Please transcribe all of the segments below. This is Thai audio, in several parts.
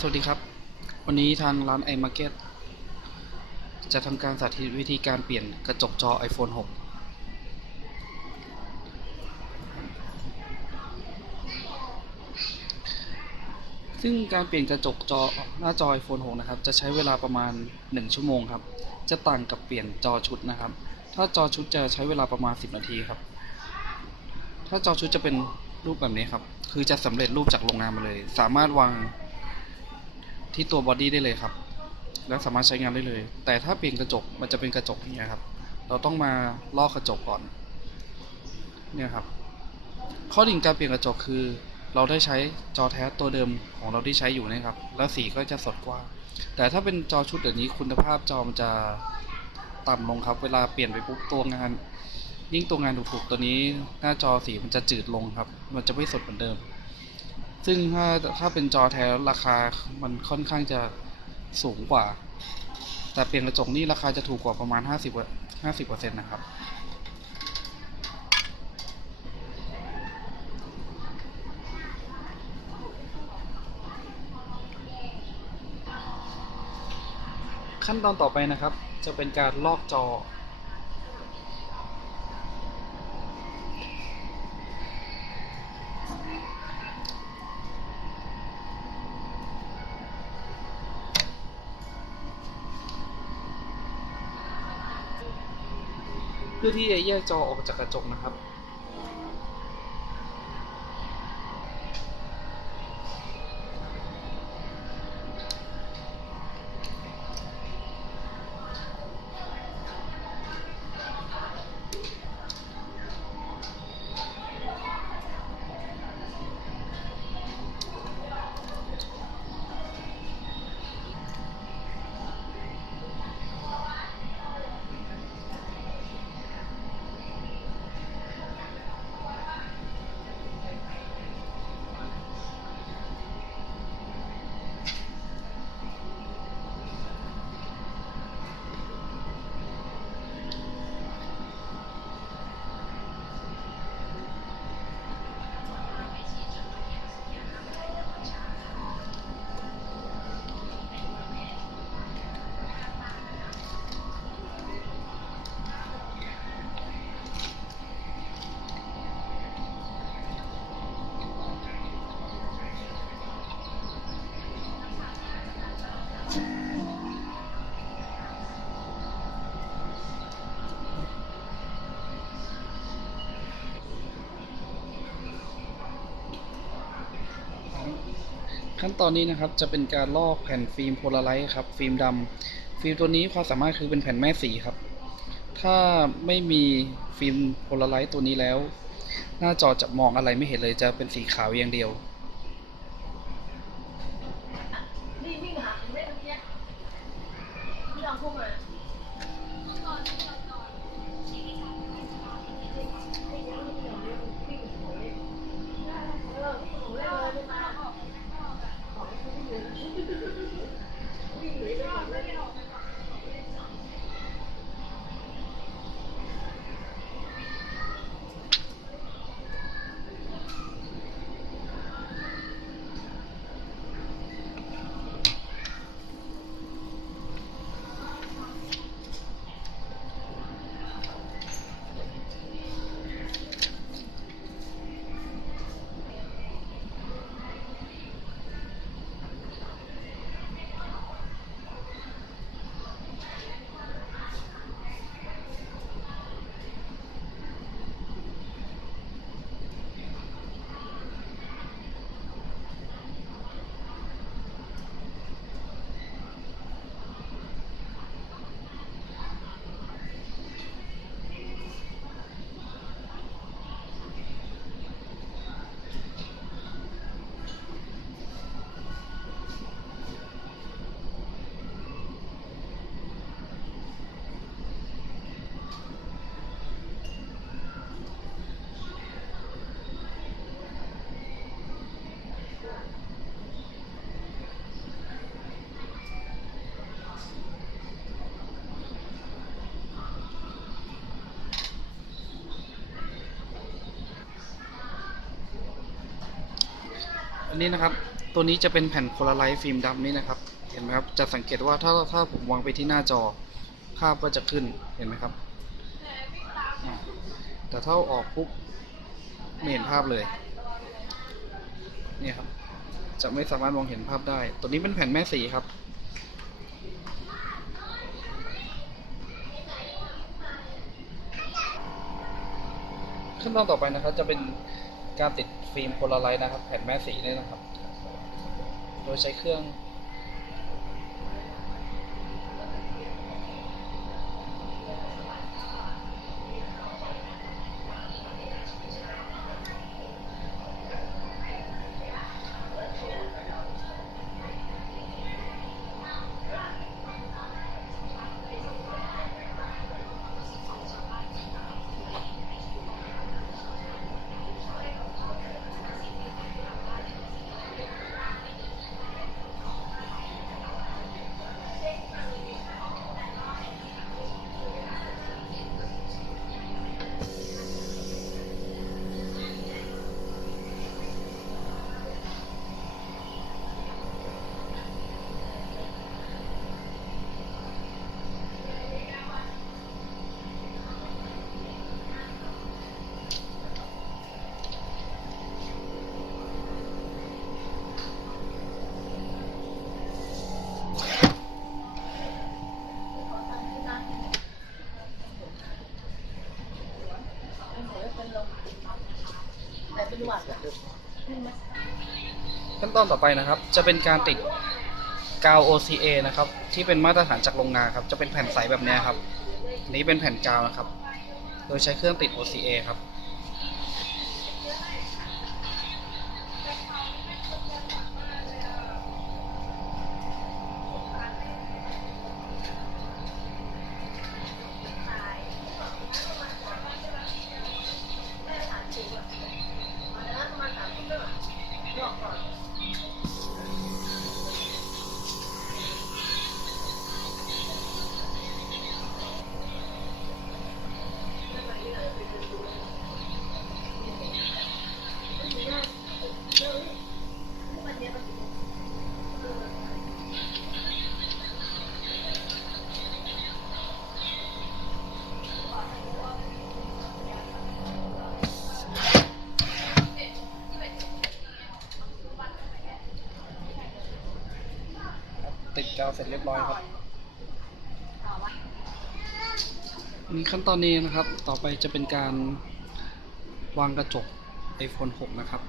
สวัสดีครับ วันนี้ทางร้าน iMarket จะทำการสาธิตวิธีการเปลี่ยนกระจกจอ iPhone 6 ซึ่งการเปลี่ยนกระจกจอหน้าจอ iPhone 6 นะครับ จะใช้เวลาประมาณ 1 ชั่วโมงครับ จะต่างกับเปลี่ยนจอชุดนะครับ ถ้าจอชุดจะใช้เวลาประมาณ 10 นาทีครับ ถ้าจอชุดจะเป็นรูปแบบนี้ครับ คือจะสำเร็จรูปจากโรงงานมาเลย สามารถวาง ที่ตัวบอดี้ได้เลยครับ แล้วสามารถใช้งานได้เลย แต่ถ้าเปลี่ยนกระจกมันจะเป็นกระจกอย่างเงี้ยครับ เราต้องมาลอกกระจกก่อน เนี่ยครับ ข้อดีของการเปลี่ยนกระจกคือ เราได้ใช้จอแท้ตัวเดิมของเราที่ใช้อยู่นะครับ แล้วสีก็จะสดกว่า แต่ถ้าเป็นจอชุดเดี๋ยวนี้คุณภาพจอมันจะต่ำลงครับ เวลาเปลี่ยนไปปุ๊บตัวงาน ยิ่งตัวงานถูกๆตัวนี้ หน้าจอสีมันจะจืดลงครับ มันจะไม่สดเหมือนเดิม ซึ่งถ้าถ้าเป็นจอแท้ราคามันค่อนข้างจะสูงกว่า แต่เปลี่ยนกระจกนี่ราคาจะถูกกว่าประมาณ 50 50%นะครับขั้นตอนต่อไปนะครับ จะเป็นการลอกจอ เพื่อที่จะแยกจอออกจากกระจกนะครับ ขั้นตอนนี้นะครับจะเป็นการลอกแผ่นฟิล์มโพลาไรต์ครับฟิล์มดำฟิล์มตัวนี้ความสามารถคือเป็นแผ่นแม่สีครับ ถ้าไม่มีฟิล์มโพลาไรต์ตัวนี้แล้ว หน้าจอจะมองอะไรไม่เห็นเลยจะเป็นสีขาวอย่างเดียว อันนี้นะครับ ตัวนี้จะเป็นแผ่นโพลาไรต์ฟิล์มดำนี่นะครับ เห็นไหมครับ จะสังเกตว่าถ้าถ้าผมวางไปที่หน้าจอ ภาพก็จะขึ้น เห็นไหมครับ แต่ถ้าอาออกปุ๊บไม่เห็นภาพเลย เนี่ยครับ จะไม่สามารถมองเห็นภาพได้ ตัวนี้เป็นแผ่นแม่สีครับ ขั้นตอนต่อไปนะครับจะเป็น การติดฟิล์มโพลาไรต์นะครับ แผ่นแม่สีนี่นะครับ โดยใช้เครื่อง ตอนต่อไปนะครับ จะเป็นการติดกาว OCA นะครับ ที่เป็นมาตรฐานจากโรงงานครับ จะเป็นแผ่นใสแบบนี้ครับนนี้เป็นแผ่นกาวนะครับ โดยใช้เครื่องติด OCA ครับ จะเอาเสร็จเรียบร้อยครับนี่ขั้นตอนนี้นะครับ ต่อไปจะเป็นการวางกระจก iPhone 6 นะครับ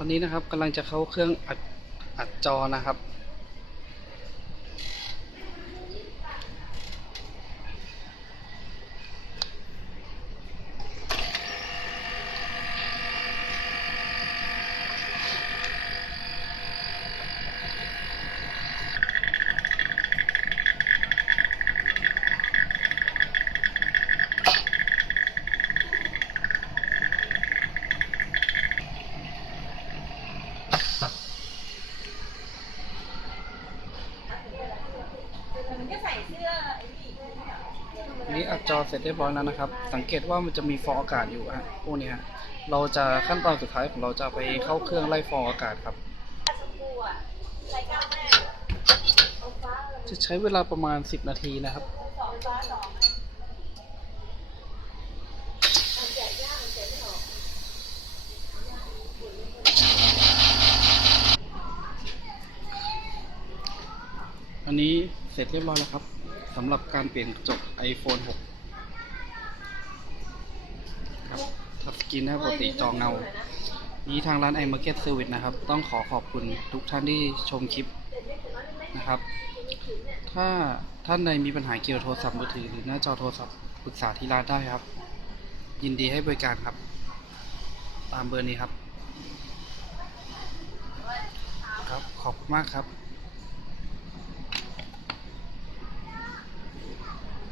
ตอนนี้นะครับกำลังจะเข้าเครื่องอัดอัดจอนะครับ มันก็ใส่เสื้อไอ้นี่ อันนี้อัด จอเสร็จเรียบร้อยแล้วนะครับ สังเกตว่ามันจะมีฟองอากาศอยู่ฮะพวกนี้ฮะเราจะขั้นตอนสุดท้ายของเราจะไปเข้าเครื่องไล่ฟองอากาศครับ จะใช้เวลาประมาณ 10 นาทีนะครับอันแจกยากมันแจกไม่ออกอันนี้เสร็จเรียบร้อยแล้วครับสำหรับการเปลี่ยนกระจก iPhone 6 กรีนได้ปกติจอเงานี้ทางร้าน iMarket Service นะครับ ต้องขอขอบคุณทุกท่านที่ชมคลิปนะครับ ถ้าท่านใดมีปัญหาเกี่ยวกับโทรศัพท์มือถือหรือหน้าจอโทรศัพท์ปรึกษาที่ร้านได้ครับ ยินดีให้บริการครับ ตามเบอร์นี้ครับ ครับขอบคุณมากครับ